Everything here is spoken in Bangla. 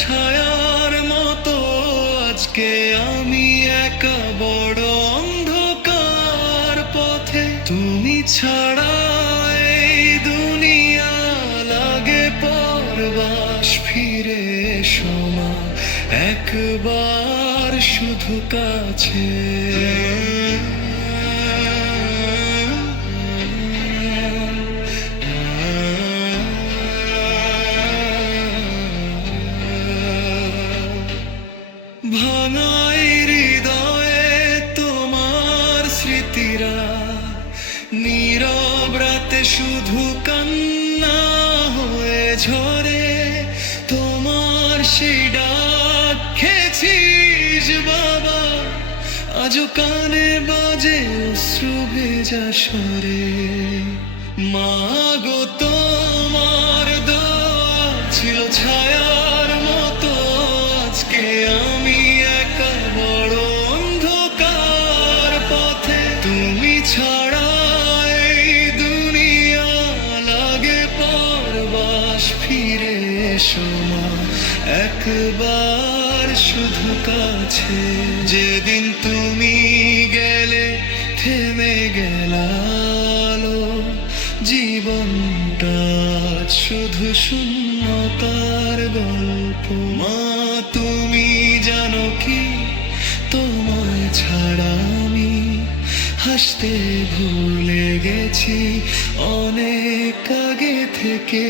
ছায়ার মতো আজকে আমি একা বড় অন্ধকার পথে। তুমি ছাড়া এই দুনিয়া লাগে পরবাস। ফিরে এসো মা একবার শুধু কাছে। ভাঙাই হৃদয়ে তোমার স্মৃতিরা, নীরব রাতে শুধু কান্না হয়ে ঝরে। তোমার সেই ডাক খেয়েছিস বাবা, আজও কানে বাজে অশ্রু ভেজা স্বরে। মা গো তোমার দোয়া ছিল ছায়ার মতো আজকে আমি একা বড় অন্ধকার পথে। তুমি ছাড়া এই দুনিয়া লাগে পরবাস। ফিরে এসো মা একবার শুধু কাছে। যেদিন তুমি গেলে থেমে গেল আলো, জীবনটা শুধু শূন্যতার গল্প। মা তুমি জানো কি, তোমায় ছাড়া আমি হাসতে ভুলে গেছি অনেক আগে থেকে।